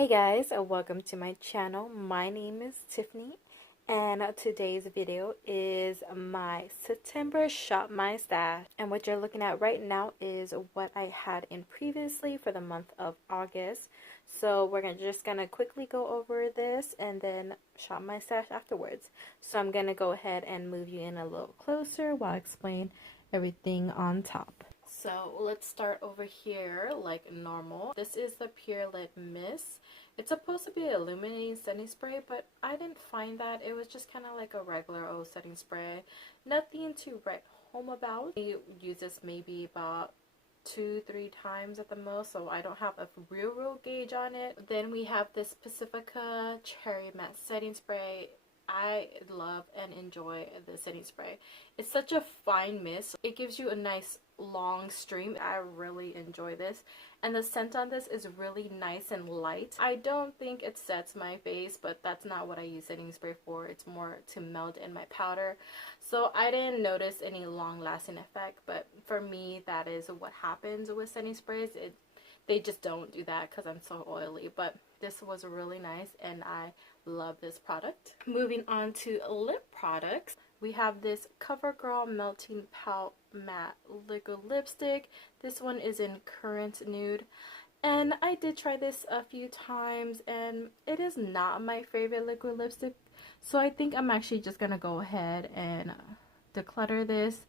Hey guys, welcome to my channel. My name is Tiffany and today's video is my September Shop My Stash. And what you're looking at right now is what I had in previously for the month of August. So we're just gonna quickly go over this and then shop my stash afterwards. So I'm gonna go ahead and move you in a little closer while I explain everything on top. So let's start over here like normal. This is the Pure Lip Mist. It's supposed to be an illuminating setting spray, but I didn't find that. It was just kind of like a regular old setting spray. Nothing to write home about. I use this maybe about 2-3 times at the most, so I don't have a real gauge on it. Then we have this Pacifica Cherry Matte Setting Spray. I love and enjoy the setting spray. It's such a fine mist. It gives you a nice long stream. I really enjoy this, and the scent on this is really nice and light. I don't think it sets my face, but that's not what I use setting spray for. It's more to melt in my powder, so I didn't notice any long-lasting effect. But for me, that is what happens with setting sprays. They just don't do that because I'm so oily. But this was really nice and I love this product. Moving on to lip products, we have this Covergirl Melting Pout Matte Liquid Lipstick. This one is in Currant Nude. And I did try this a few times and it is not my favorite liquid lipstick. So I think I'm actually just going to go ahead and declutter this.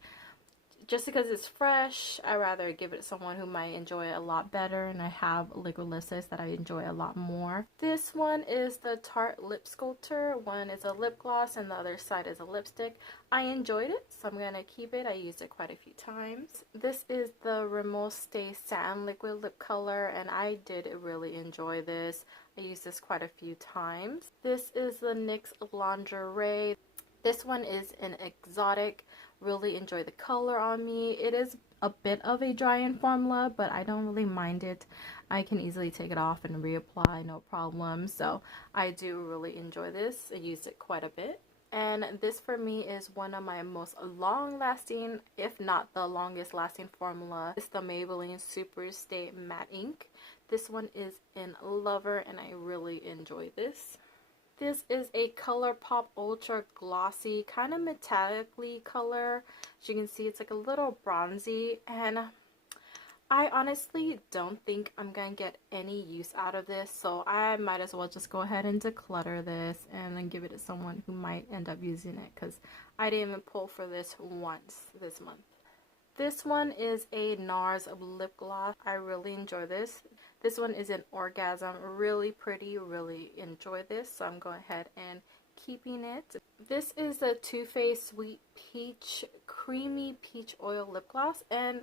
Just because it's fresh, I'd rather give it to someone who might enjoy it a lot better, and I have liquid lipsticks that I enjoy a lot more. This one is the Tarte Lip Sculptor. One is a lip gloss and the other side is a lipstick. I enjoyed it, so I'm going to keep it. I used it quite a few times. This is the Rimmel Stay Satin Liquid Lip Color, and I did really enjoy this. I used this quite a few times. This is the NYX Lingerie. This one is an exotic. Really enjoy the color on me. It is a bit of a dry-in formula, but I don't really mind it. I can easily take it off and reapply, no problem. So I do really enjoy this. I used it quite a bit. And this for me is one of my most long-lasting, if not the longest lasting formula. It's the Maybelline Superstay Matte Ink. This one is in Lover and I really enjoy this. This is a ColourPop Ultra Glossy, kind of metallically color. As you can see, it's like a little bronzy, and I honestly don't think I'm going to get any use out of this, so I might as well just go ahead and declutter this and then give it to someone who might end up using it, because I didn't even pull for this once this month. This one is a NARS lip gloss. I really enjoy this. This one is an Orgasm. Really pretty. Really enjoy this. So I'm going ahead and keeping it. This is the Too Faced Sweet Peach Creamy Peach Oil Lip Gloss. And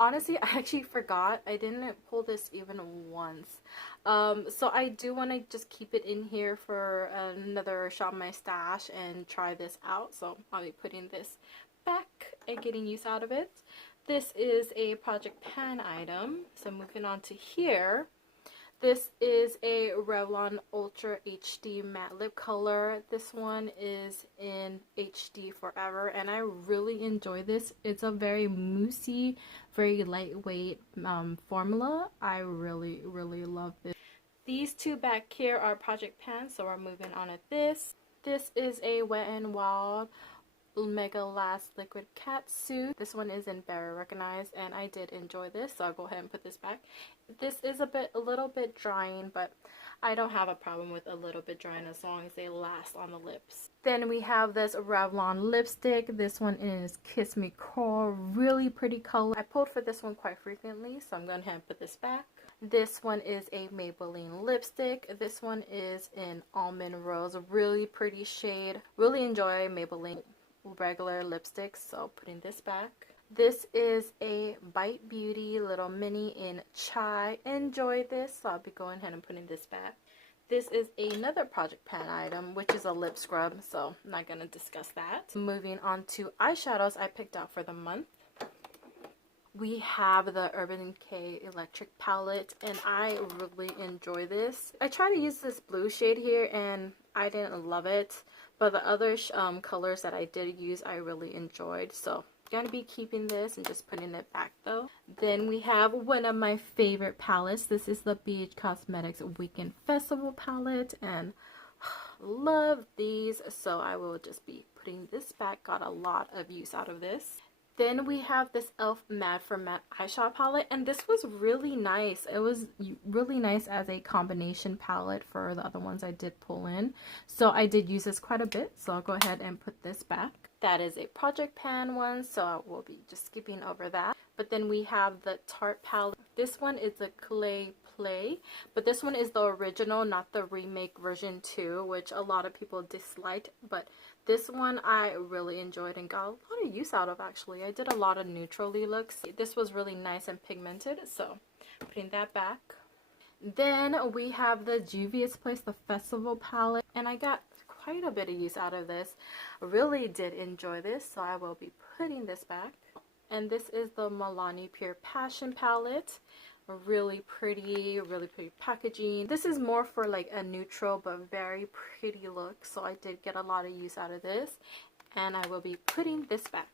honestly, I actually forgot. I didn't pull this even once. So I do want to just keep it in here for another shop my stash and try this out. So I'll be putting this back and getting use out of it. This is a Project Pan item. So moving on to here, this is a Revlon Ultra HD Matte Lip Color. This one is in HD Forever and I really enjoy this. It's a very moussey, very lightweight formula. I really love this. These two back here are Project Pan, so we're moving on to this. This is a Wet n Wild Megalast Liquid Catsuit. This one is in Berry Recognized and I did enjoy this, so I'll go ahead and put this back. This is a little bit drying, but I don't have a problem with a little bit drying as long as they last on the lips. Then we have this Revlon lipstick. This one is Kiss Me Coral. Really pretty color. I pulled for this one quite frequently, so I'm going to put this back. This one is a Maybelline lipstick. This one is in Almond Rose. Really pretty shade. Really enjoy Maybelline regular lipsticks, so putting this back. This is a Bite Beauty little mini in Chai. Enjoy this, so I'll be going ahead and putting this back. This is another Project Pan item, which is a lip scrub, so I'm not going to discuss that. Moving on to eyeshadows I picked out for the month. We have the Urban Decay Electric Palette, and I really enjoy this. I tried to use this blue shade here, and I didn't love it. But the other colors that I did use, I really enjoyed. So Gonna be keeping this and just putting it back though. Then we have one of my favorite palettes. This is the BH Cosmetics Weekend Festival palette, and love these, so I will just be putting this back. Got a lot of use out of this. Then we have this e.l.f. Matte for Matte eyeshadow palette, and this was really nice. It was really nice as a combination palette for the other ones I did pull in. So I did use this quite a bit, so I'll go ahead and put this back. That is a Project Pan one, so I will be just skipping over that. But then we have the Tarte Palette. This one is a Clay Play, but this one is the original, not the remake version 2, which a lot of people disliked. But this one I really enjoyed and got a lot of use out of, actually. I did a lot of neutrally looks. This was really nice and pigmented, so putting that back. Then we have the Juvia's Place, the Festival Palette, and I got quite a bit of use out of this. Really did enjoy this, so I will be putting this back. And this is the Milani Pure Passion palette. Really pretty packaging. This is more for like a neutral but very pretty look, so I did get a lot of use out of this, and I will be putting this back.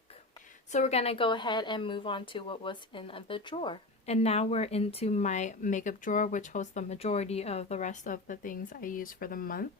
So we're gonna go ahead and move on to what was in the drawer. And now we're into my makeup drawer, which holds the majority of the rest of the things I use for the month.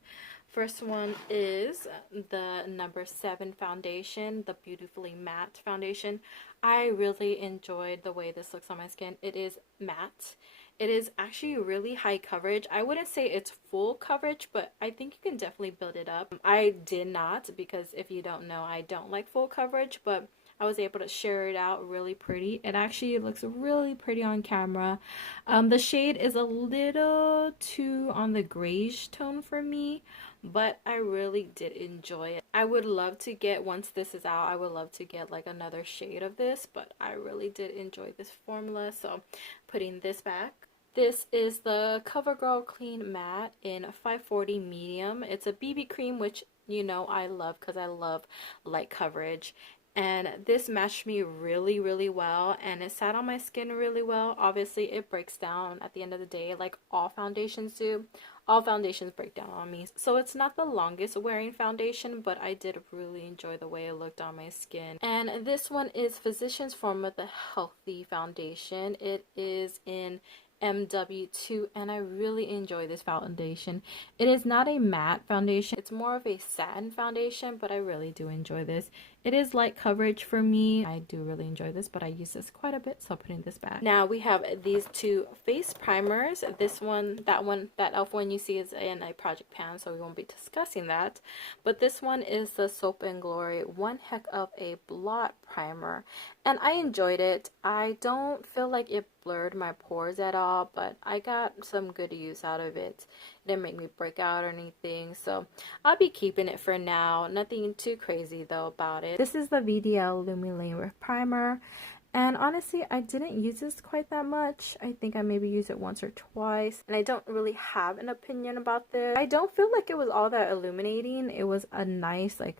First one is the number 7 foundation, the Beautifully Matte foundation. I really enjoyed the way this looks on my skin. It is matte. It is actually really high coverage. I wouldn't say it's full coverage, but I think you can definitely build it up. I did not, because if you don't know, I don't like full coverage, but I was able to share it out really pretty. It actually looks really pretty on camera. The shade is a little too on the grayish tone for me, but I really did enjoy it. I would love to get, once this is out, I would love to get like another shade of this, but I really did enjoy this formula, so putting this back. This is the CoverGirl Clean Matte in 540 medium. It's a BB cream, which you know I love because I love light coverage. And this matched me really well, and it sat on my skin really well. Obviously it breaks down at the end of the day, like all foundations do. All foundations break down on me, so it's not the longest wearing foundation, but I did really enjoy the way it looked on my skin. And this one is Physicians Formula, the Healthy Foundation. It is in MW2, and I really enjoy this foundation. It is not a matte foundation, it's more of a satin foundation, but I really do enjoy this. It is light coverage for me. I do really enjoy this, but I use this quite a bit, so putting this back. Now we have these two face primers. This one, that e.l.f. one you see is in a Project Pan, so we won't be discussing that. But this one is the Soap and Glory One Heck of a Blot Primer, and I enjoyed it. I don't feel like it blurred my pores at all, but I got some good use out of it. It didn't make me break out or anything, so I'll be keeping it for now. Nothing too crazy though about it. This is the VDL Illuminating Primer, and honestly I didn't use this quite that much. I think I maybe used it once or twice, and I don't really have an opinion about this. I don't feel like it was all that illuminating. It was a nice, like,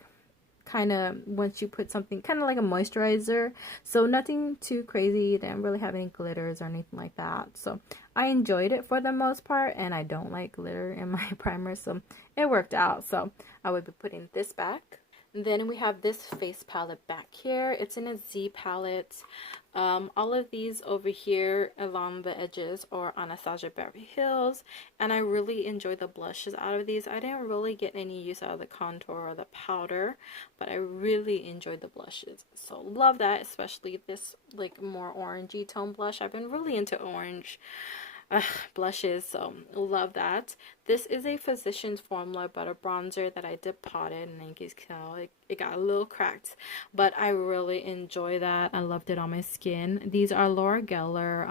kind of, once you put something, kind of like a moisturizer, so nothing too crazy. Didn't really have any glitters or anything like that, so I enjoyed it for the most part, and I don't like glitter in my primer, so it worked out. So I would be putting this back. Then we have this face palette back here. It's in a Z palette. All of these over here along the edges are Anastasia Beverly Hills, and I really enjoy the blushes out of these. I didn't really get any use out of the contour or the powder, but I really enjoyed the blushes, so love that, especially this like more orangey tone blush. I've been really into orange blushes, so love that. This is a Physicians Formula Butter Bronzer that I did pot in, and you can tell it got a little cracked, but I really enjoy that. I loved it on my skin. These are Laura Geller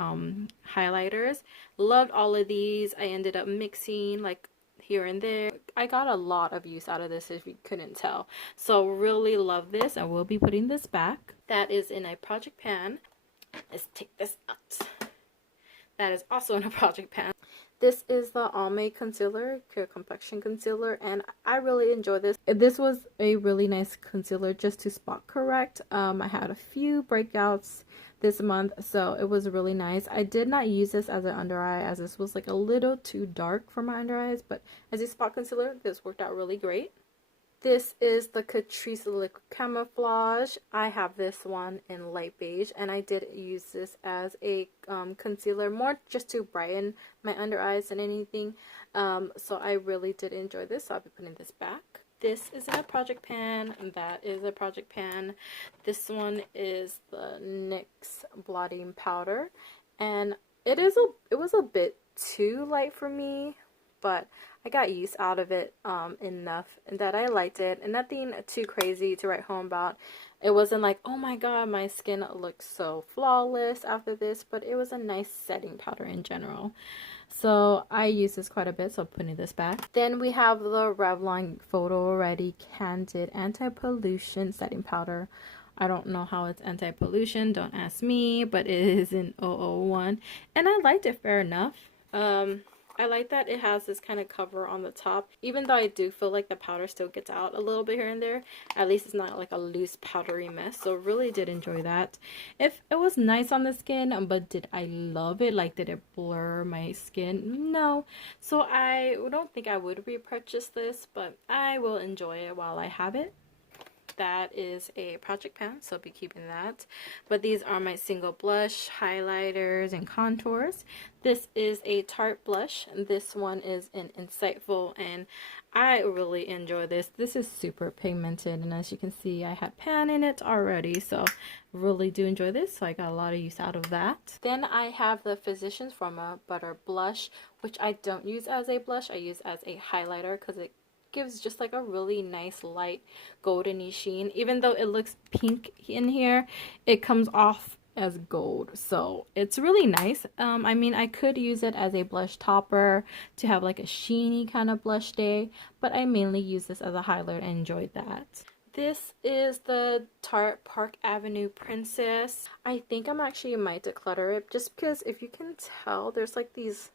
highlighters. Loved all of these. I ended up mixing like here and there. I got a lot of use out of this, if you couldn't tell, so really love this. I will be putting this back. That is in a Project Pan. Let's take this out. That is also in a Project Pan. This is the Almay Concealer, Clear Complexion Concealer, and I really enjoy this. This was a really nice concealer just to spot correct. I had a few breakouts this month, so it was really nice. I did not use this as an under eye, as this was like a little too dark for my under eyes, but as a spot concealer, this worked out really great. This is the Catrice Liquid Camouflage. I have this one in light beige, and I did use this as a concealer, more just to brighten my under eyes than anything. So I really did enjoy this, so I'll be putting this back. This is in a project pan, and that is a project pan. This one is the NYX Blotting Powder, and it was a bit too light for me, but I got use out of it enough and that I liked it, and nothing too crazy to write home about. It wasn't like, oh my god, my skin looks so flawless after this, but it was a nice setting powder in general. So I use this quite a bit, so I'm putting this back. Then we have the Revlon Photoready Canted Anti-Pollution Setting Powder. I don't know how it's anti-pollution, don't ask me, but it is in 001, and I liked it fair enough. I like that it has this kind of cover on the top, even though I do feel like the powder still gets out a little bit here and there. At least it's not like a loose powdery mess, so really did enjoy that. If it was nice on the skin, but did I love it? Like, did it blur my skin? No. So I don't think I would repurchase this, but I will enjoy it while I have it. That is a project pan, so I'll be keeping that. But these are my single blush, highlighters, and contours. This is a Tarte blush, and this one is in Insightful, and I really enjoy this. This is super pigmented, and as you can see, I had pan in it already, so really do enjoy this, so I got a lot of use out of that. Then I have the Physicians Formula Butter Blush, which I don't use as a blush, I use as a highlighter because it gives just like a really nice light goldeny sheen. Even though it looks pink in here, it comes off as gold, so it's really nice. I mean, I could use it as a blush topper to have like a sheeny kind of blush day, but I mainly use this as a highlighter and enjoyed that. This is the Tarte Park Avenue Princess. I think I'm actually might declutter it, just because if you can tell, there's like these,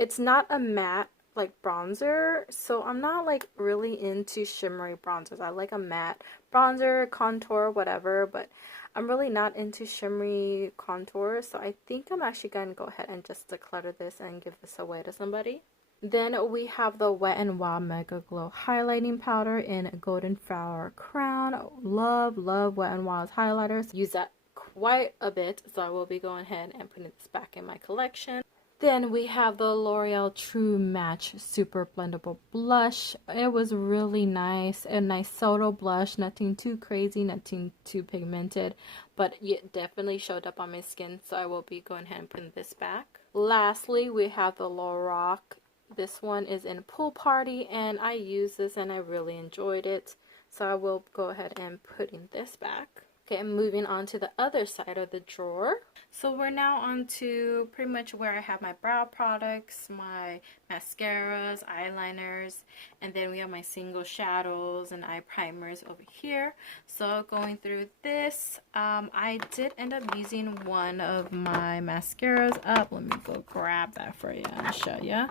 it's not a matte like bronzer, so I'm not like really into shimmery bronzers. I like a matte bronzer, contour, whatever, but I'm really not into shimmery contour, so I think I'm actually gonna go ahead and just declutter this and give this away to somebody. Then we have the Wet n Wild Mega Glow Highlighting Powder in Golden Flower Crown. Love Wet n Wild's highlighters. Use that quite a bit, so I will be going ahead and putting this back in my collection. Then we have the L'Oreal True Match Super Blendable Blush. It was really nice. A nice subtle blush. Nothing too crazy, nothing too pigmented. But it definitely showed up on my skin. So I will be going ahead and putting this back. Lastly, we have the Lorac. This one is in Pool Party. And I used this and I really enjoyed it. So I will go ahead and putting this back. Okay, I'm moving on to the other side of the drawer. So we're now on to pretty much where I have my brow products, my mascaras, eyeliners, and then we have my single shadows and eye primers over here. So going through this, I did end up using one of my mascaras up. Let me go grab that for you and show you.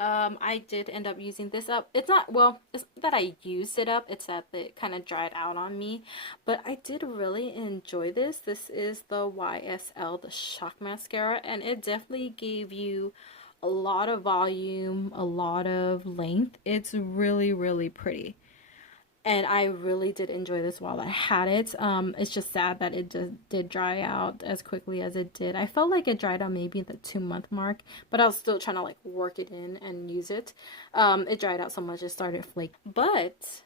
I did end up using this up. It's not, well, it's not that I used it up, it's that it kind of dried out on me, but I did really enjoy this. This is the Ysl the Shock Mascara, and it definitely gave you a lot of volume, a lot of length. It's really pretty. And I really did enjoy this while I had it. It's just sad that it just did dry out as quickly as it did. I felt like it dried out maybe the 2-month mark, but I was still trying to like work it in and use it. It dried out so much it started flaking. But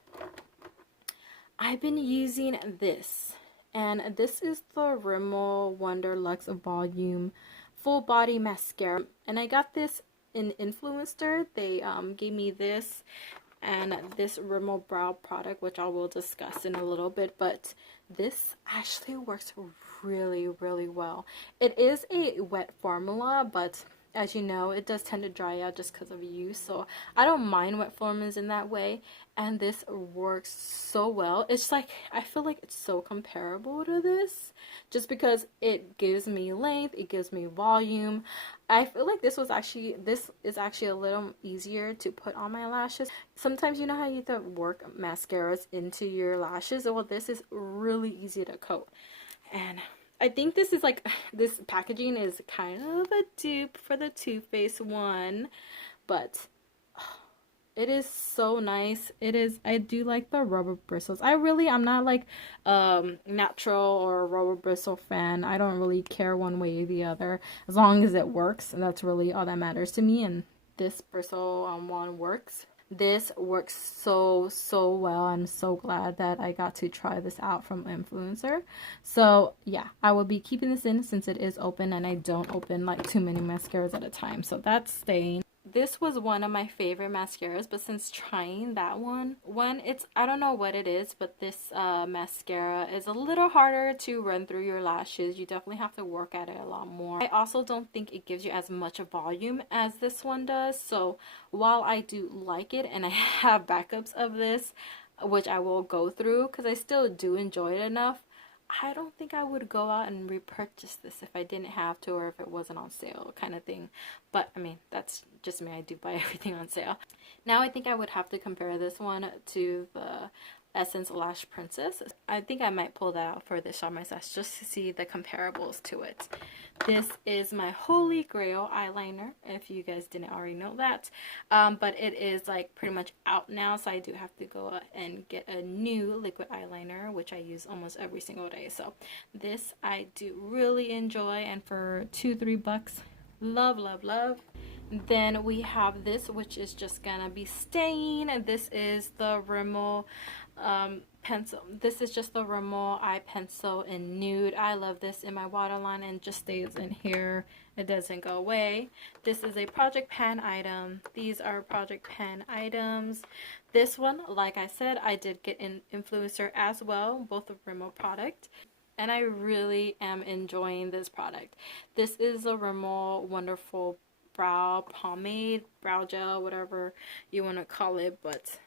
I've been using this, and this is the Rimmel Wonder Luxe Volume Full Body Mascara, and I got this in Influencer. They gave me this and this Rimmel brow product, which I will discuss in a little bit, but this actually works really well. It is a wet formula, but as you know, it does tend to dry out just because of use, so I don't mind wet formulas in that way, and this works so well. It's like, I feel like it's so comparable to this, just because it gives me length, it gives me volume. I feel like this is actually a little easier to put on my lashes. Sometimes you know how you have to work mascaras into your lashes? Well, this is really easy to coat, and I think this is like, this packaging is kind of a dupe for the Too Faced one, but It is so nice. It is, I do like the rubber bristles. I'm not like natural or rubber bristle fan. I don't really care one way or the other as long as it works, and that's really all that matters to me. And this bristle one works. This works so well. I'm so glad that I got to try this out from influencer. So yeah, I will be keeping this in since it is open, and I don't open like too many mascaras at a time, so that's staying. This was one of my favorite mascaras, but since trying that one, it's, I don't know what it is, but this mascara is a little harder to run through your lashes. You definitely have to work at it a lot more. I also don't think it gives you as much volume as this one does. So while I do like it, and I have backups of this, which I will go through because I still do enjoy it enough, I don't think I would go out and repurchase this if I didn't have to, or if it wasn't on sale kind of thing. But I mean, that's just me. I do buy everything on sale. Now I think I would have to compare this one to the Essence Lash Princess. I think I might pull that out for this Shop My Stash just to see the comparables to it. This is my holy grail eyeliner, if you guys didn't already know that. But it is like pretty much out now, so I do have to go and get a new liquid eyeliner, which I use almost every single day. So this I do really enjoy, and for $2-3, love, love, love. Then we have this, which is just gonna be staying, and this is the Rimmel pencil. This is just the Rimmel eye pencil in nude. I love this in my waterline, and just stays in here. It doesn't go away. This is a project pan item. These are project pan items. This one, like I said, I did get an influencer as well, both of Rimmel product, and I really am enjoying this product. This is a Rimmel Wonderful brow pomade, brow gel, whatever you want to call it, but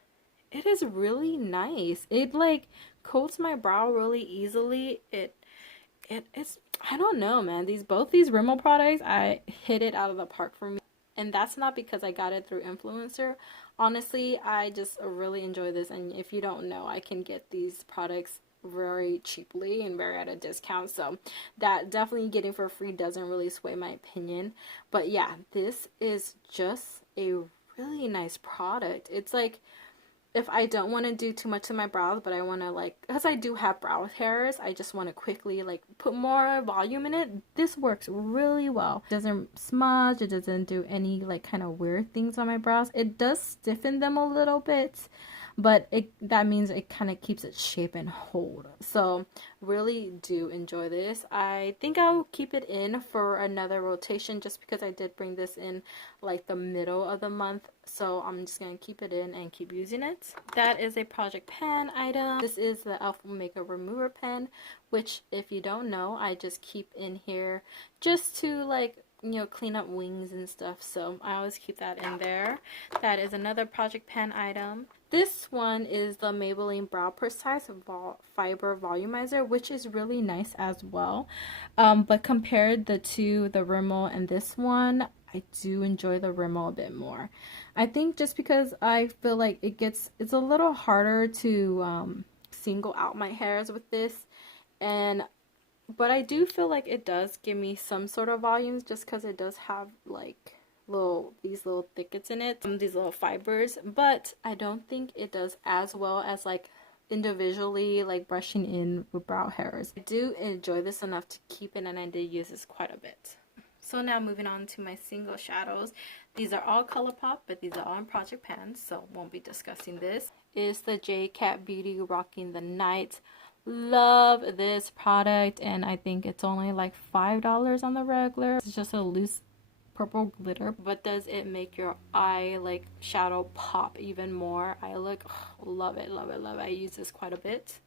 it is really nice. It like coats my brow really easily. It's, I don't know, man, both these Rimmel products, I hit it out of the park for me, and that's not because I got it through influencer. Honestly, I just really enjoy this, and if you don't know, I can get these products very cheaply and very at a discount, so that definitely getting for free doesn't really sway my opinion. But yeah, this is just a really nice product. It's like, if I don't want to do too much to my brows, but I want to, like, because I do have brow hairs, I just want to quickly like put more volume in it, this works really well. It doesn't smudge, it doesn't do any like kind of weird things on my brows. It does stiffen them a little bit, but that means it kind of keeps its shape and hold. So really do enjoy this. I think I'll keep it in for another rotation, just because I did bring this in like the middle of the month, so I'm just gonna keep it in and keep using it. That is a project pan item. This is the e.l.f. makeup remover pen, which if you don't know, I just keep in here just to like, you know, clean up wings and stuff, so I always keep that in there. That is another project pan item. This one is the Maybelline Brow Precise Fiber Volumizer, which is really nice as well. But compared to the Rimmel and this one, I do enjoy the Rimmel a bit more. I think just because I feel like it's a little harder to single out my hairs with this, but I do feel like it does give me some sort of volumes, just because it does have like these little thickets in it, these little fibers, but I don't think it does as well as like individually like brushing in with brow hairs. I do enjoy this enough to keep it, and I did use this quite a bit. So now moving on to my single shadows. These are all ColourPop, but these are all in project pans, so won't be discussing this. Is the J Cat Beauty Rocking the Night. Love this product, and I think it's only like $5 on the regular. It's just a loose purple glitter, but does it make your eye like shadow pop even more? I love it, love it, love it. I use this quite a bit.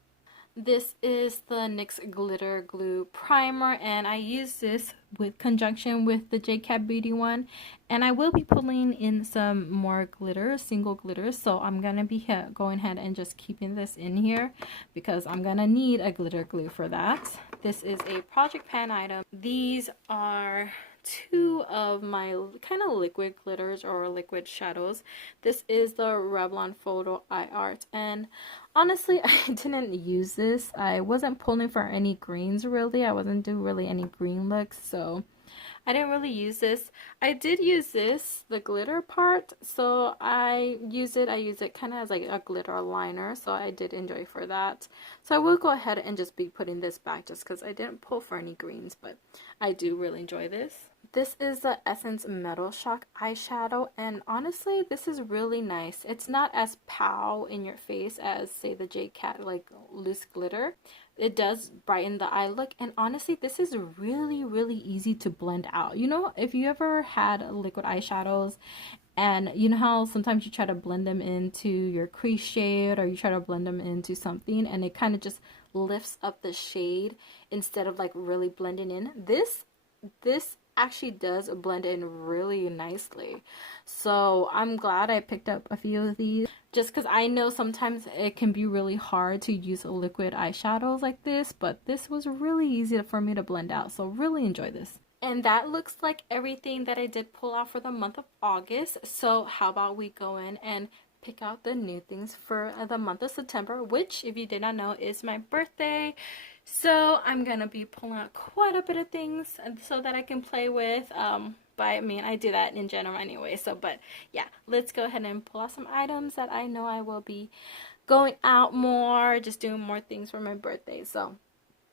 This is the NYX Glitter Glue Primer, and I use this with conjunction with the JCat Beauty one, and I will be pulling in some more glitter, single glitters, so I'm gonna be going ahead and just keeping this in here because I'm gonna need a glitter glue for that. This is a project pan item. These are two of my kind of liquid glitters or liquid shadows. This is the Revlon Photo Art, and honestly, I didn't use this. I wasn't pulling for any greens really. I wasn't doing really any green looks, so I didn't really use this. I did use this, the glitter part, so I use it kind of as like a glitter liner, so I did enjoy for that. So I will go ahead and just be putting this back just because I didn't pull for any greens, but I do really enjoy this. This is the Essence Metal Shock eyeshadow, and honestly, this is really nice. It's not as pow in your face as, say, the J Cat like loose glitter. It does brighten the eye look, and honestly, this is really, really easy to blend out. You know, if you ever had liquid eyeshadows, and you know how sometimes you try to blend them into your crease shade, or you try to blend them into something, and it kind of just lifts up the shade instead of like really blending in. This actually does blend in really nicely, so I'm glad I picked up a few of these, just because I know sometimes it can be really hard to use liquid eyeshadows like this, but this was really easy for me to blend out, so really enjoy this. And that looks like everything that I did pull out for the month of August. So how about we go in and pick out the new things for the month of September, which, if you did not know, is my birthday. So I'm gonna be pulling out quite a bit of things so that I can play with. But I mean, I do that in general anyway. So, but yeah, let's go ahead and pull out some items that I know I will be going out more, just doing more things for my birthday. So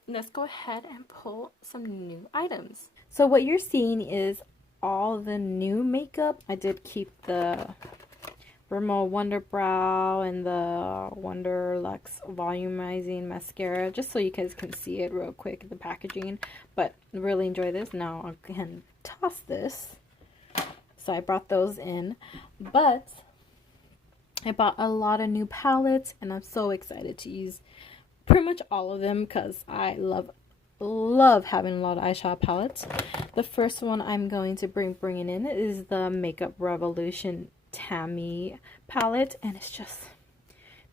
let's go ahead and pull some new items. So what you're seeing is all the new makeup. I did keep the Rimmel Wonder Brow and the Wonder Luxe Volumizing Mascara, just so you guys can see it real quick, the packaging. But really enjoy this. Now I can toss this. So I brought those in. But I bought a lot of new palettes, and I'm so excited to use pretty much all of them because I love having a lot of eyeshadow palettes. The first one I'm going to bringing in is the Makeup Revolution Tami palette, and it's just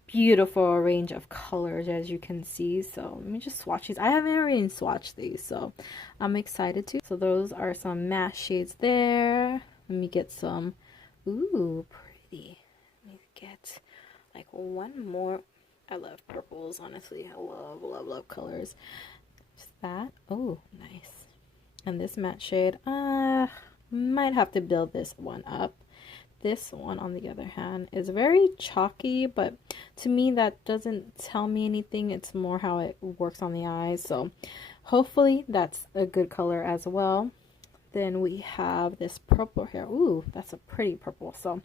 beautiful range of colors, as you can see. So let me just swatch these. I haven't even swatched these, so I'm excited to. So those are some matte shades there. Let me get some. Ooh, pretty. Let me get like one more. I love purples, honestly. I love colors. Just that. Oh, nice. And this matte shade, might have to build this one up. This one, on the other hand, is very chalky, but to me that doesn't tell me anything. It's more how it works on the eyes. So hopefully that's a good color as well. Then we have this purple here. Ooh, that's a pretty purple. So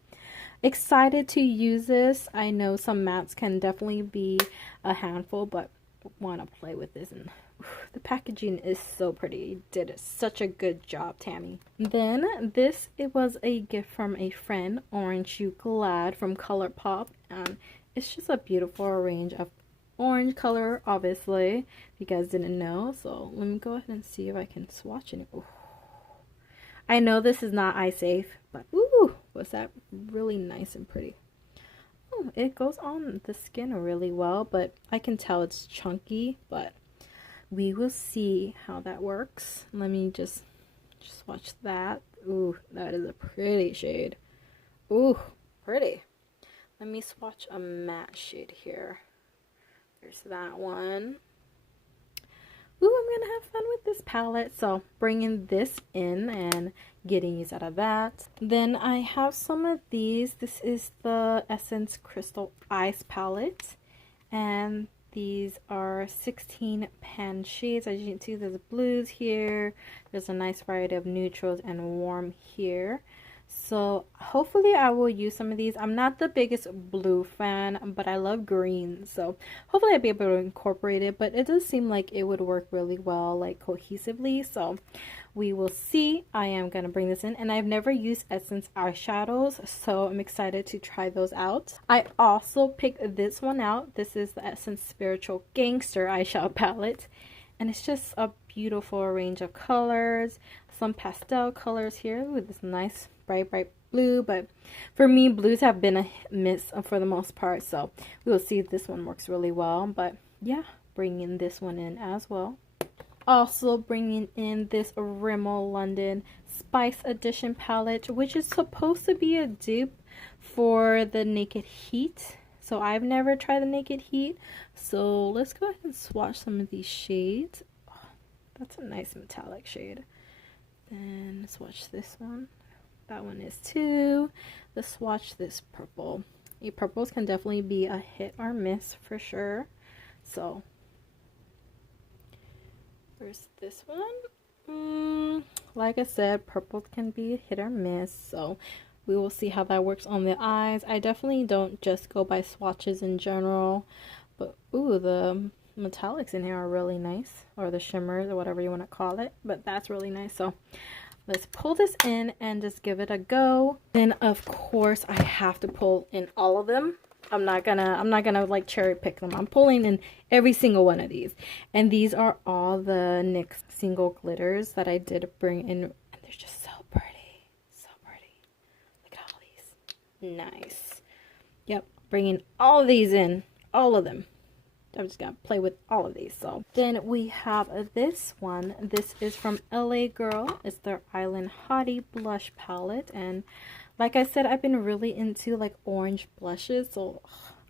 excited to use this. I know some mattes can definitely be a handful, but want to play with this, and the packaging is so pretty. You did such a good job, Tami. Then this, it was a gift from a friend, Orange You Glad from ColourPop, and it's just a beautiful range of orange color, obviously, if you guys didn't know. So let me go ahead and see if I can swatch it. Ooh. I know this is not eye safe, but ooh, was that really nice and pretty. Oh, it goes on the skin really well, but I can tell it's chunky, but we will see how that works. Let me just swatch that. Ooh, that is a pretty shade. Ooh, pretty. Let me swatch a matte shade here. There's that one. Ooh, I'm gonna have fun with this palette. So bringing this in and getting use out of that. Then I have some of these. This is the Essence Crystal Ice palette, and these are 16 pan shades. As you can see, there's blues here. There's a nice variety of neutrals and warm here. So hopefully I will use some of these. I'm not the biggest blue fan, but I love green, so hopefully I'll be able to incorporate it. But it does seem like it would work really well, like cohesively, so we will see. I am gonna bring this in, and I've never used Essence eyeshadows, so I'm excited to try those out. I also picked this one out. This is the Essence Spiritual Gangster eyeshadow palette, and it's just a beautiful range of colors. Some pastel colors here with this nice bright blue, but for me, blues have been a miss for the most part, so we will see if this one works really well. But yeah, bringing this one in as well. Also bringing in this Rimmel London Spice Edition palette, which is supposed to be a dupe for the Naked Heat. So I've never tried the Naked Heat, so let's go ahead and swatch some of these shades. Oh, that's a nice metallic shade. Then swatch this one. That one is too. Let's swatch this purple. The purples can definitely be a hit or miss for sure. So, where's this one? Like I said, purple can be a hit or miss. So, we will see how that works on the eyes. I definitely don't just go by swatches in general. But, ooh, the metallics in here are really nice. Or the shimmers or whatever you want to call it. But that's really nice. So, let's pull this in and just give it a go. Then of course I have to pull in all of them. I'm not gonna like cherry pick them. I'm pulling in every single one of these. And these are all the NYX single glitters that I did bring in. And they're just so pretty. So pretty. Look at all these. Nice. Yep. Bringing all of these in. All of them. I'm just gonna play with all of these. So then we have this one. This is from LA Girl. It's their Island Hottie blush palette, and like I said, I've been really into like orange blushes, so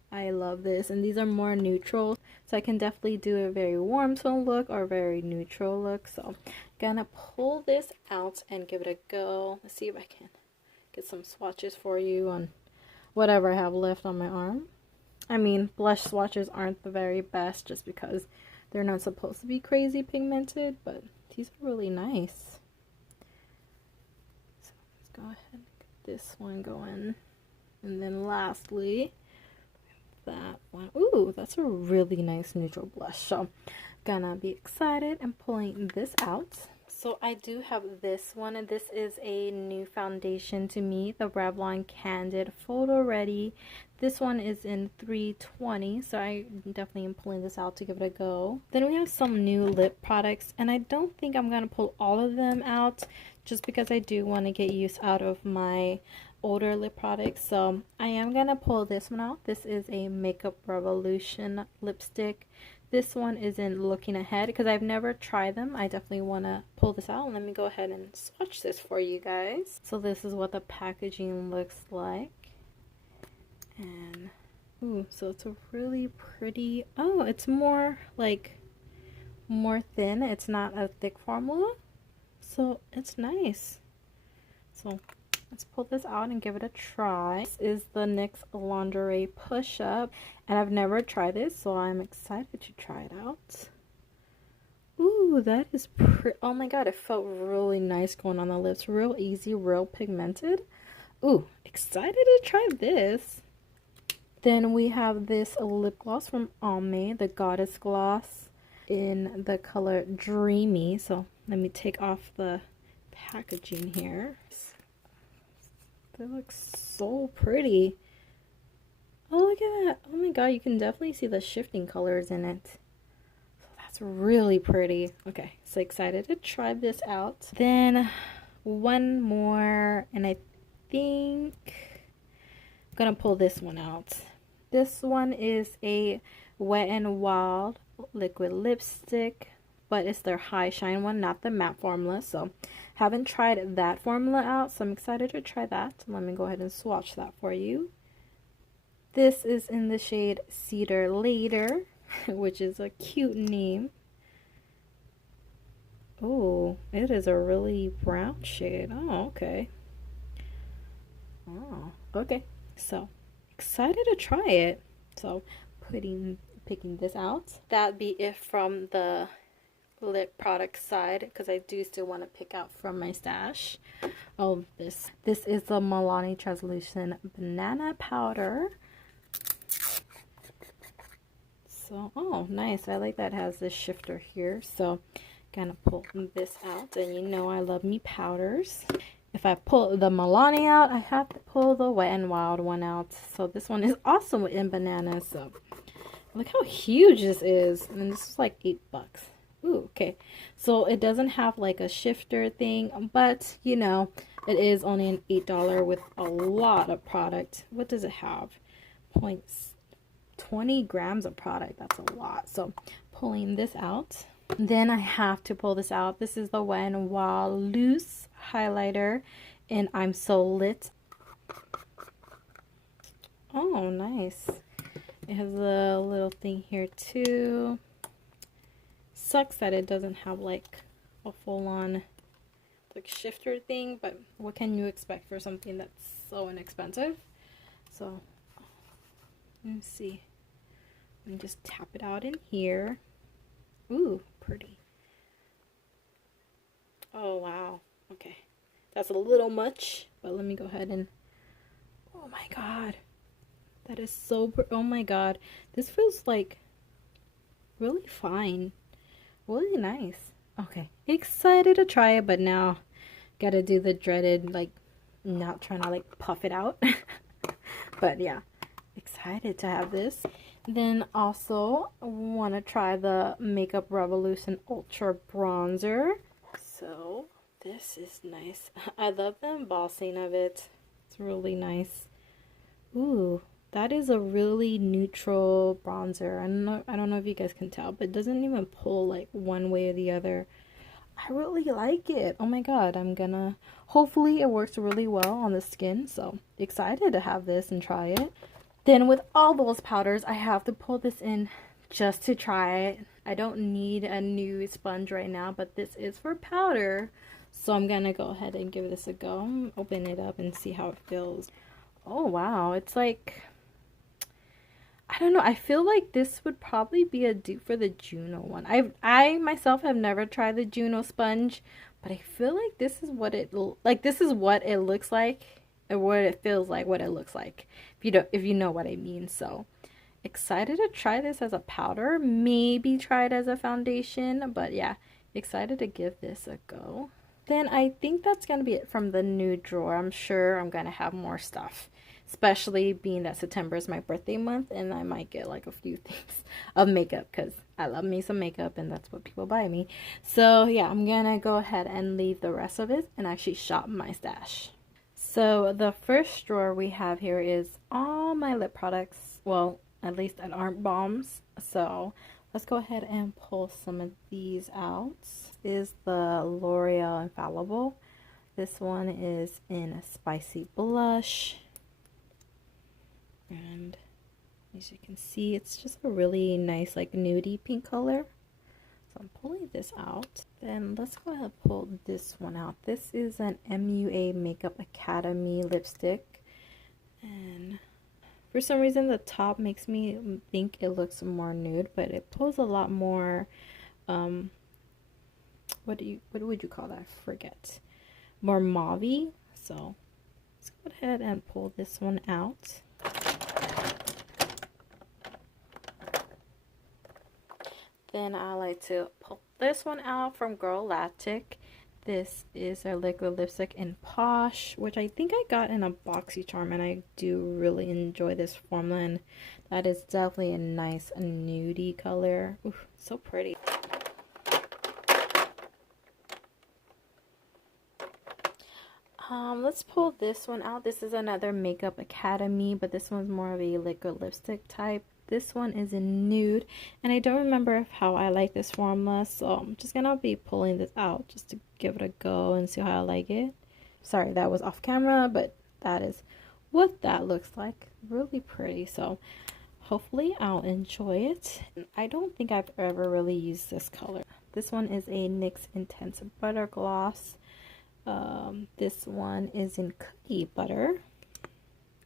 I love this. And these are more neutral, so I can definitely do a very warm tone look or a very neutral look. So gonna pull this out and give it a go. Let's see if I can get some swatches for you on whatever I have left on my arm. I mean, blush swatches aren't the very best just because they're not supposed to be crazy pigmented, but these are really nice. So let's go ahead and get this one going. And then lastly, that one. Ooh, that's a really nice neutral blush. So gonna be excited and pulling this out. So I do have this one, and this is a new foundation to me, the Revlon Canted Photoready. This one is in 320, so I definitely am pulling this out to give it a go. Then we have some new lip products, and I don't think I'm going to pull all of them out just because I do want to get use out of my older lip products. So I am going to pull this one out. This is a Makeup Revolution lipstick. This one is in Looking Ahead because I've never tried them. I definitely want to pull this out. Let me go ahead and swatch this for you guys. So this is what the packaging looks like. And, ooh, so it's a really pretty, oh, it's more like, more thin. It's not a thick formula. So it's nice. So let's pull this out and give it a try. This is the NYX Lingerie Push Up, and I've never tried this, so I'm excited to try it out. Ooh, that is pretty. Oh my god, it felt really nice going on the lips. Real easy, real pigmented. Ooh, excited to try this. Then we have this lip gloss from Almay, the Goddess Gloss in the color Dreamy. So let me take off the packaging here. That looks so pretty. Oh, look at that. Oh my god, you can definitely see the shifting colors in it. So that's really pretty. Okay, so excited to try this out. Then one more, and I think I'm gonna pull this one out. This one is a Wet n Wild liquid lipstick, but it's their high shine one, not the matte formula. So haven't tried that formula out, so I'm excited to try that. Let me go ahead and swatch that for you. This is in the shade Cedar Later, which is a cute name. Oh, it is a really brown shade. Oh, okay. Oh, okay. So excited to try it. So picking this out. That'd be it from the lip product side, because I do still want to pick out from my stash. Oh, this is the Milani Translucent Banana Powder. So, oh, nice. I like that it has this shifter here. So gonna pull this out, and you know I love me powders. If I pull the Milani out, I have to pull the Wet n Wild one out. So this one is also in banana. So look how huge this is. And this is like $8. Ooh, okay. So it doesn't have like a shifter thing, but you know, it is only an $8 with a lot of product. What does it have? 20 grams of product. That's a lot. So pulling this out. Then I have to pull this out. This is the Wet n Wild Loose Highlighter, and I'm So Lit. Oh, nice. It has a little thing here too. Sucks that it doesn't have like a full-on quick shifter thing, but what can you expect for something that's so inexpensive? So let me see. Let me just tap it out in here. Ooh, pretty. Oh wow. Okay, that's a little much, but let me go ahead and, oh my god, that is so oh my god, this feels like really fine, really nice. Okay, excited to try it, but now gotta do the dreaded, like, not trying to like puff it out. But yeah, excited to have this. Then also want to try the Makeup Revolution Ultra Bronzer. So this is nice. I love the embossing of it. It's really nice. Ooh, that is a really neutral bronzer. I don't know if you guys can tell, but it doesn't even pull like one way or the other. I really like it. Oh my god, hopefully it works really well on the skin. So excited to have this and try it. Then with all those powders, I have to pull this in just to try it. I don't need a new sponge right now, but this is for powder. So I'm gonna go ahead and give this a go. Open it up and see how it feels. Oh wow, it's like, I don't know, I feel like this would probably be a dupe for the Juno one. I myself have never tried the Juno sponge, but I feel like this is what it looks like, or what it feels like, what it looks like, if you know what I mean. So excited to try this as a powder, maybe try it as a foundation, but yeah, excited to give this a go. Then I think that's gonna be it from the nude drawer. I'm sure I'm gonna have more stuff, especially being that September is my birthday month, and I might get like a few things of makeup because I love me some makeup and that's what people buy me. So yeah, I'm gonna go ahead and leave the rest of it and actually shop my stash. So the first drawer we have here is all my lip products, well, at least that aren't bombs. So let's go ahead and pull some of these out. This is the L'Oreal Infallible. This one is in a spicy blush. And as you can see, it's just a really nice like nudie pink color. So I'm pulling this out. Then let's go ahead and pull this one out. This is an MUA Makeup Academy lipstick. And for some reason the top makes me think it looks more nude, but it pulls a lot more, what would you call that? I forget. More mauve-y. So let's go ahead and pull this one out. Then I like to pull this one out from Girl-Latic. This is a liquid lipstick in Posh, which I think I got in a BoxyCharm, and I do really enjoy this formula, and that is definitely a nice nudie color. Ooh, so pretty. Let's pull this one out. This is another Makeup Academy, but this one's more of a liquid lipstick type. This one is in nude, and I don't remember how I like this formula, so I'm just gonna be pulling this out just to give it a go and see how I like it. Sorry, that was off camera, but that is what that looks like. Really pretty, so hopefully I'll enjoy it. I don't think I've ever really used this color. This one is a NYX Intense Butter Gloss. This one is in Cookie Butter.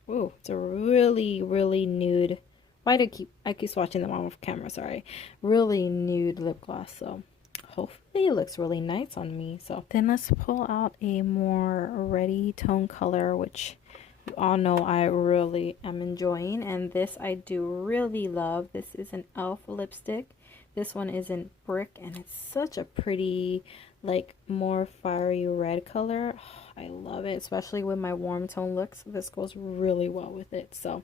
Ooh, it's a really, really nude. Why do I keep swatching them off camera, sorry. Really nude lip gloss, so hopefully it looks really nice on me. So then let's pull out a more ready tone color, which you all know I really am enjoying, and this I do really love. This is an e.l.f. lipstick. This one is in Brick, and it's such a pretty, like, more fiery red color. I love it, especially with my warm tone looks. This goes really well with it, so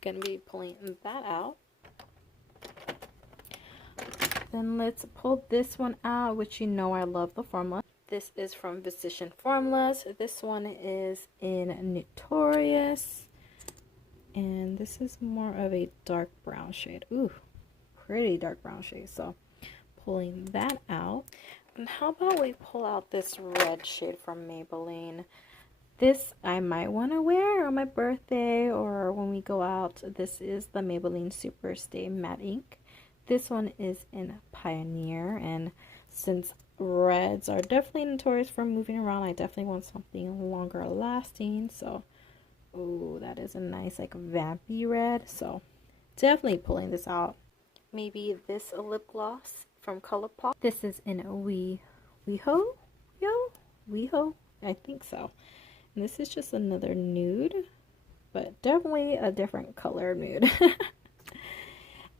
gonna be pulling that out. Then let's pull this one out, which you know I love the formula. This is from Physician Formulas. This one is in Notorious, and this is more of a dark brown shade. Ooh, pretty dark brown shade. So pulling that out. And how about we pull out this red shade from Maybelline? This I might want to wear on my birthday or when we go out. This is the Maybelline Superstay Matte Ink. This one is in Pioneer, and since reds are definitely notorious for moving around. I definitely want something longer lasting. So, oh, that is a nice like vampy red. So, definitely pulling this out. Maybe this lip gloss from ColourPop. This is in WeHo, I think so. And this is just another nude, but definitely a different color nude.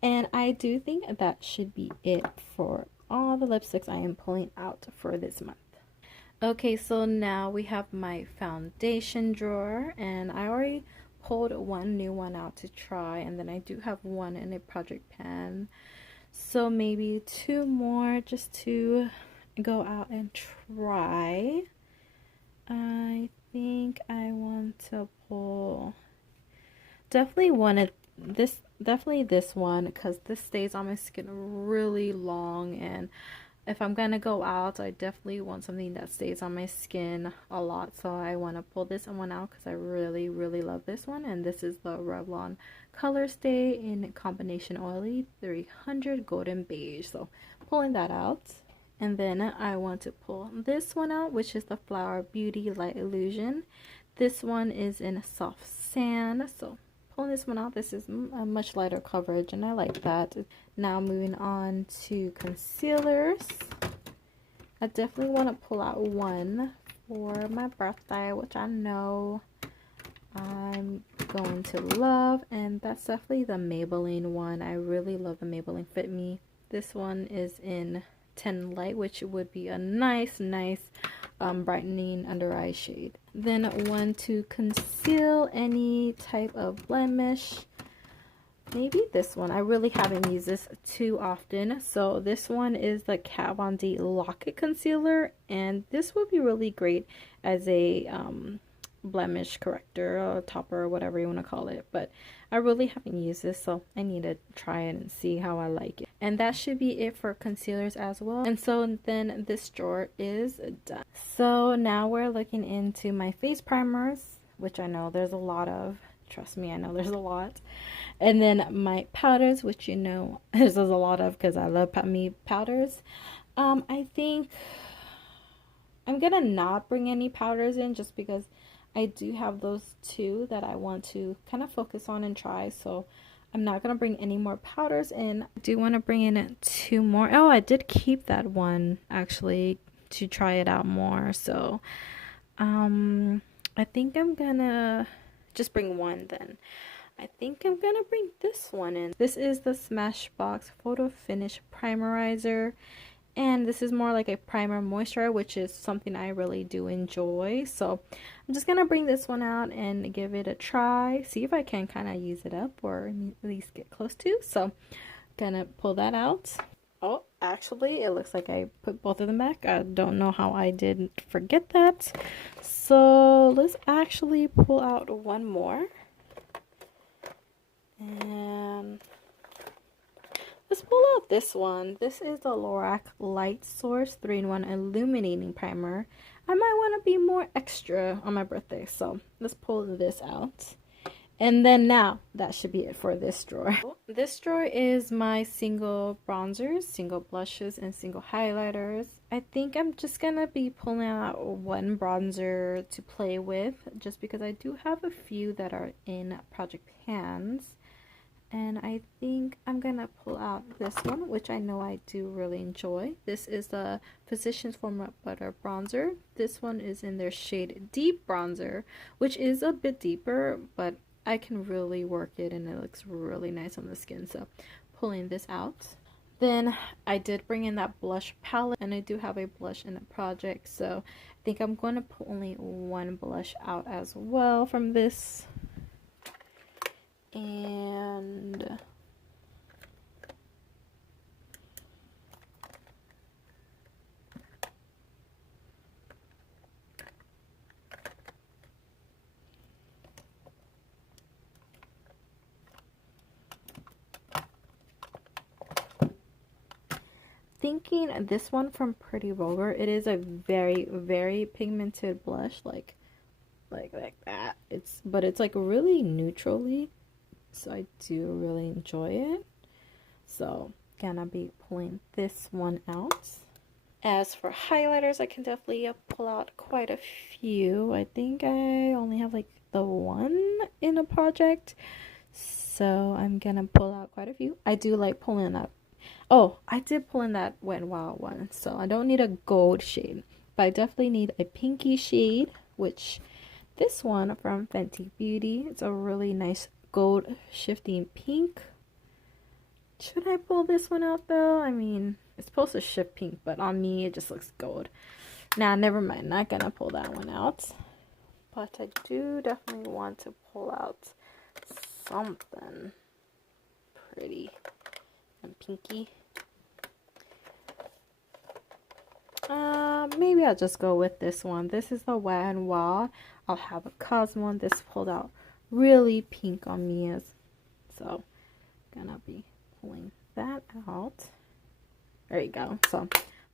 And I do think that should be it for all the lipsticks I am pulling out for this month. Okay, so now we have my foundation drawer, and I already pulled one new one out to try, and then I do have one in a project pan. So maybe two more just to go out and try. I think I want to pull definitely this one, because this stays on my skin really long, and if I'm gonna go out, I definitely want something that stays on my skin a lot. So I want to pull this one out because I really love this one, and this is the Revlon Color Stay in Combination Oily 300 Golden Beige. So pulling that out. And then I want to pull this one out, which is the Flower Beauty Light Illusion. This one is in Soft Sand. So pulling this one out, this is a much lighter coverage, and I like that. Now moving on to concealers. I definitely want to pull out one for my birthday, which I know I'm going to love, and that's definitely the Maybelline one. I really love the Maybelline Fit Me. This one is in 10 Light, which would be a nice brightening under eye shade. Then one to conceal any type of blemish. Maybe this one. I really haven't used this too often. So this one is the Kat Von D Locket Concealer, and this would be really great as a blemish corrector or topper or whatever you want to call it. But I really haven't used this, so I need to try it and see how I like it. And that should be it for concealers as well. And so then this drawer is done. So now we're looking into my face primers, which I know there's a lot of. Trust me, I know there's a lot. And then my powders, which you know there's a lot of because I love me powders. I think I'm gonna not bring any powders in just because I do have those two that I want to kind of focus on and try. So I'm not going to bring any more powders in. I do want to bring in two more. Oh, I did keep that one actually to try it out more. So I think I'm going to just bring one then. I think I'm going to bring this one in. This is the Smashbox Photo Finish Primerizer. And this is more like a primer moisturizer, which is something I really do enjoy. So I'm just going to bring this one out and give it a try. See if I can kind of use it up or at least get close to. So going to pull that out. Oh, actually, it looks like I put both of them back. I don't know how I didn't forget that. So let's actually pull out one more. And let's pull out this one. This is the Lorac Light Source 3-in-1 Illuminating Primer. I might want to be more extra on my birthday, so let's pull this out. And then now, that should be it for this drawer. This drawer is my single bronzers, single blushes, and single highlighters. I think I'm just going to be pulling out one bronzer to play with, just because I do have a few that are in project pans. And I think I'm going to pull out this one, which I know I do really enjoy. This is the Physicians Formula Butter Bronzer. This one is in their shade Deep Bronzer, which is a bit deeper, but I can really work it and it looks really nice on the skin. So pulling this out. Then I did bring in that blush palette, and I do have a blush in a project. So I think I'm going to pull only one blush out as well from this. And thinking this one from Pretty Vulgar, it is a very pigmented blush, like that. But it's like really neutrally. So I do really enjoy it. So gonna be pulling this one out. As for highlighters, I can definitely pull out quite a few. I think I only have like the one in a project, so I'm gonna pull out quite a few. I do like pulling out. Oh, I did pull in that Wet n Wild one, so I don't need a gold shade, but I definitely need a pinky shade, which this one from Fenty Beauty. It's a really nice gold shifting pink. Should I pull this one out though? I mean, it's supposed to shift pink, but on me it just looks gold. Nah, never mind. Not gonna pull that one out. But I do definitely want to pull out something pretty and pinky. Maybe I'll just go with this one. This is the Wet n Wild. I'll have a Cosmo. This pulled out really pink on me, so gonna be pulling that out. There you go. So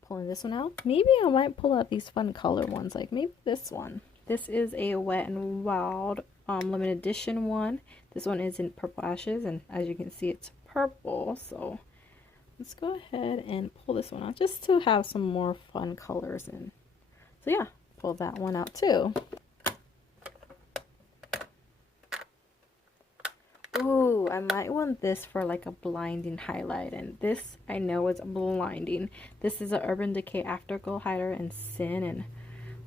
pulling this one out. Maybe I might pull out these fun color ones, like maybe this one. This is a Wet n Wild limited edition one. This one is in Purple Ashes, and as you can see, it's purple. So let's go ahead and pull this one out just to have some more fun colors in. So yeah, pull that one out too. Ooh, I might want this for like a blinding highlight, and this I know is blinding. This is a Urban Decay Afterglow Highlighter in Sin, and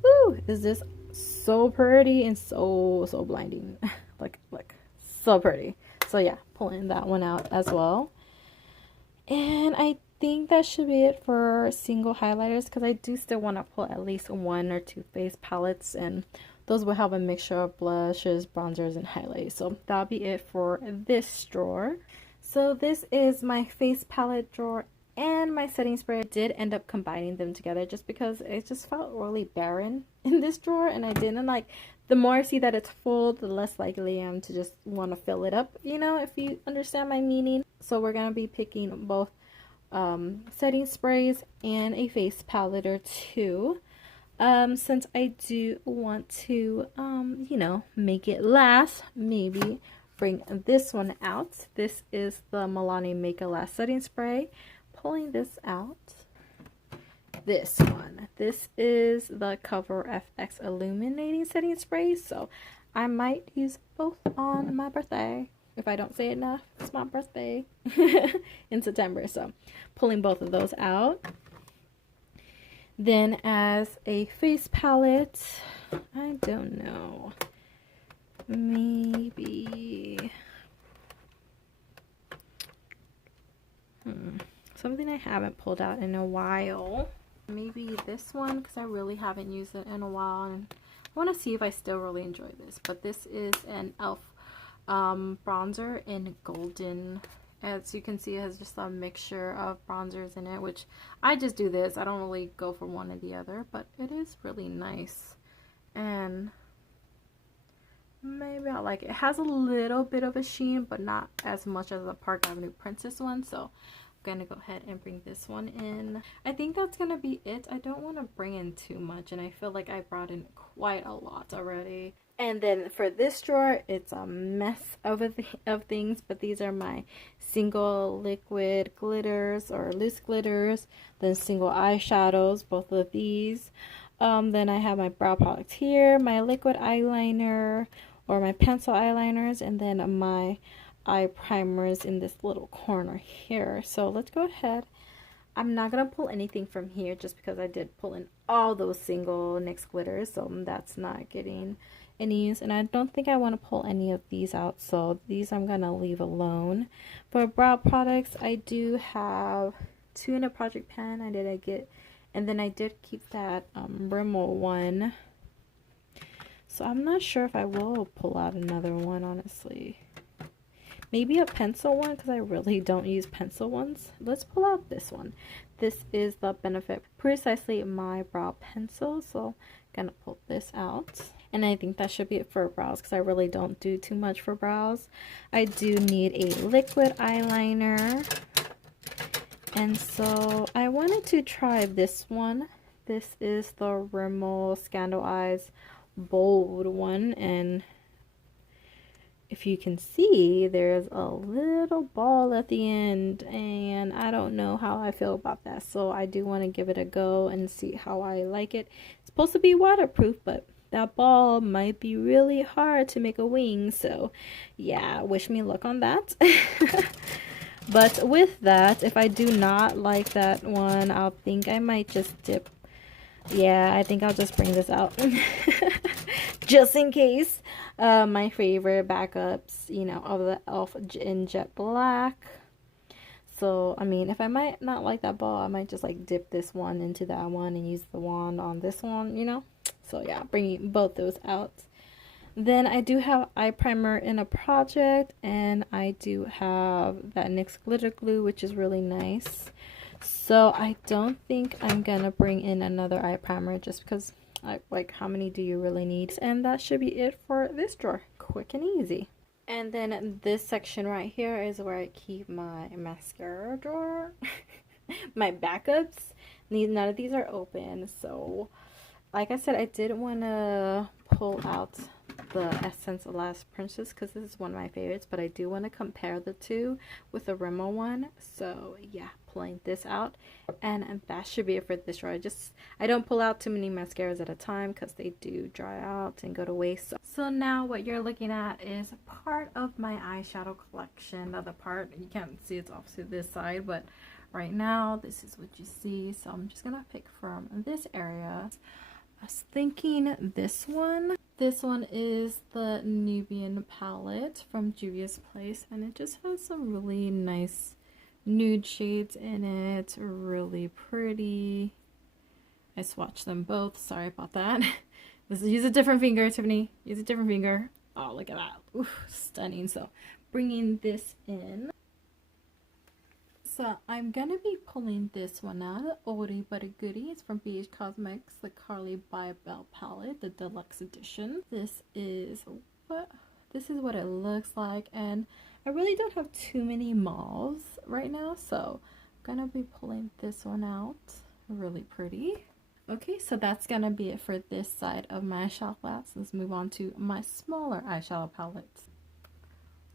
woo, is this so pretty and so blinding. like so pretty. So yeah, pulling that one out as well. And I think that should be it for single highlighters, because I do still want to pull at least 1 or 2 face palettes, and those will have a mixture of blushes, bronzers, and highlights. So that'll be it for this drawer. So this is my face palette drawer and my setting spray. I did end up combining them together just because it just felt really barren in this drawer, and I didn't like, the more I see that it's full, the less likely I am to just want to fill it up, you know, if you understand my meaning. So we're going to be picking both setting sprays and a face palette or two. Since I do want to, you know, make it last, maybe bring this one out. This is the Milani Megalast setting spray. Pulling this out. This one. This is the Cover Fx Illuminating setting spray. So I might use both on my birthday. If I don't say enough, it's my birthday in September. So pulling both of those out. Then as a face palette, I don't know, maybe something I haven't pulled out in a while. Maybe this one, because I really haven't used it in a while, and I want to see if I still really enjoy this. But this is an e.l.f. Bronzer in golden. As you can see, it has just a mixture of bronzers in it, which I just do this. I don't really go for one or the other, but it is really nice. And maybe I like it. It has a little bit of a sheen, but not as much as the Park Avenue Princess one. So I'm going to go ahead and bring this one in. I think that's going to be it. I don't want to bring in too much, and I feel like I brought in quite a lot already. And then for this drawer, it's a mess of things, but these are my single liquid glitters or loose glitters, then single eyeshadows, both of these. Then I have my brow products here, my liquid eyeliner or my pencil eyeliners, and then my eye primers in this little corner here. So let's go ahead. I'm not going to pull anything from here just because I did pull in all those single NYX glitters, so that's not getting any use, and I don't think I want to pull any of these out, so these I'm gonna leave alone. For brow products, I do have 2 in a project pan. I get, and then I did keep that Rimmel one, so I'm not sure if I will pull out another one, honestly. Maybe a pencil one, because I really don't use pencil ones. Let's pull out this one. This is the Benefit Precisely My Brow Pencil, so I'm gonna pull this out. And I think that should be it for brows, because I really don't do too much for brows. I do need a liquid eyeliner. And so I wanted to try this one. This is the Rimmel Scandal Eyes Bold one. And if you can see, there's a little ball at the end, and I don't know how I feel about that, so I do want to give it a go and see how I like it. It's supposed to be waterproof, but that ball might be really hard to make a wing, so yeah, wish me luck on that. But with that, if I do not like that one, I'll think I might just dip. Yeah, I think I'll just bring this out just in case. My favorite backups, you know, of the e.l.f. in Jet Black. So, I mean, if I might not like that ball, I might just like dip this one into that one and use the wand on this one, you know. So yeah, bringing both those out. Then I do have eye primer in a project, and I do have that NYX glitter glue, which is really nice. So I don't think I'm gonna bring in another eye primer, just because like how many do you really need? And that should be it for this drawer. Quick and easy. And then this section right here is where I keep my mascara drawer. My backups. None of these are open, so like I said, I did want to pull out the Essence Last Princess because this is one of my favorites, but I do want to compare the two with the Rimmel one. So yeah, pulling this out, and that should be it for this drawer. I don't pull out too many mascaras at a time because they do dry out and go to waste. So now what you're looking at is part of my eyeshadow collection. The other part, you can't see, it's off to this side, but right now this is what you see. So I'm just gonna pick from this area. I was thinking this one. This one is the Nubian Palette from Juvia's Place, and it just has some really nice nude shades in it. Really pretty. I swatched them both. Sorry about that. Use a different finger, Tiffany. Use a different finger. Oh, look at that. Oof, stunning. So, bringing this in. So I'm gonna be pulling this one out, oldie but a goodie. It's from BH Cosmetics, the Carly by Belle palette, the deluxe edition. This is what it looks like, and I really don't have too many mauves right now, so I'm gonna be pulling this one out. Really pretty. Okay, so that's gonna be it for this side of my eyeshadow palette. Let's move on to my smaller eyeshadow palettes.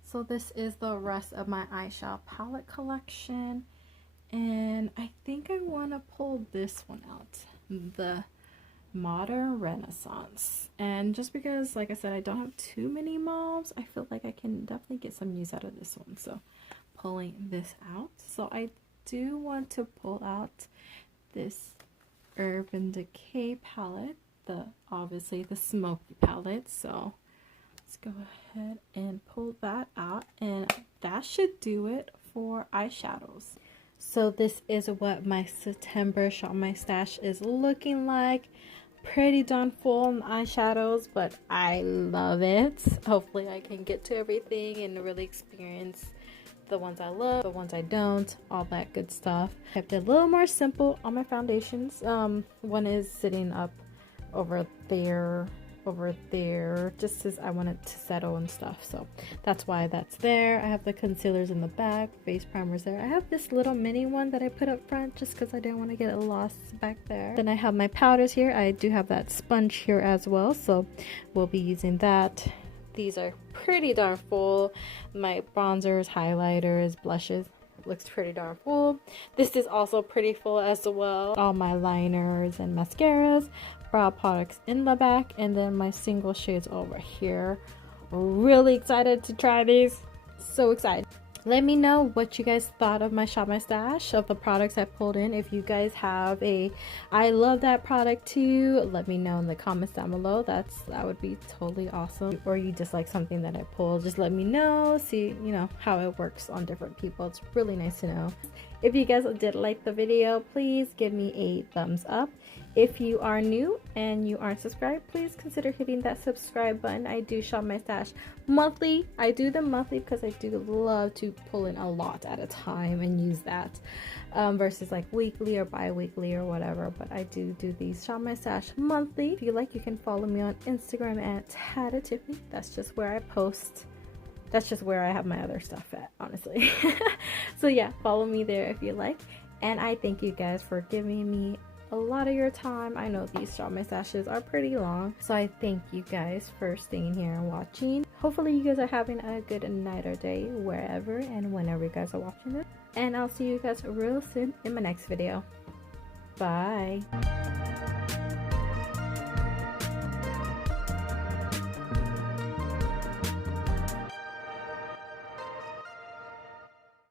So this is the rest of my eyeshadow palette collection, and I think I want to pull this one out, the Modern Renaissance. And just because, like I said, I don't have too many mauves, I feel like I can definitely get some use out of this one. So pulling this out. So I do want to pull out this Urban Decay palette, obviously the smoky palette. So let's go ahead and pull that out, and that should do it for eyeshadows. So this is what my September Shop My Stash is looking like. Pretty darn full on eyeshadows, but I love it. Hopefully I can get to everything and really experience the ones I love, the ones I don't, all that good stuff. Kept it a little more simple on my foundations. One is sitting up over there, just as I want it to settle and stuff, so that's why that's there. I have the concealers in the back, face primers there. I have this little mini one that I put up front just because I didn't want to get it lost back there. Then I have my powders here. I do have that sponge here as well, so we'll be using that. These are pretty darn full. My bronzers, highlighters, blushes, looks pretty darn full. This is also pretty full as well. All my liners and mascaras, brow products in the back, and then my single shades over here. Really excited to try these. So excited. Let me know what you guys thought of my Shop My Stash, of the products I pulled in. If you guys have I love that product too, let me know in the comments down below. That would be totally awesome. Or you dislike something that I pulled, just let me know. See, you know, how it works on different people. It's really nice to know. If you guys did like the video, please give me a thumbs up. If you are new and you aren't subscribed, please consider hitting that subscribe button. I do Shop My Stash monthly. I do them monthly because I do love to pull in a lot at a time and use that versus like weekly or bi-weekly or whatever. But I do these Shop My Stash monthly. If you like, you can follow me on Instagram at @Tiffany. That's just where I post. That's just where I have my other stuff at, honestly. So yeah, follow me there if you like. And I thank you guys for giving me a lot of your time. I know these shop mustaches are pretty long, so I thank you guys for staying here and watching. Hopefully you guys are having a good night or day wherever and whenever you guys are watching this, and I'll see you guys real soon in my next video. Bye.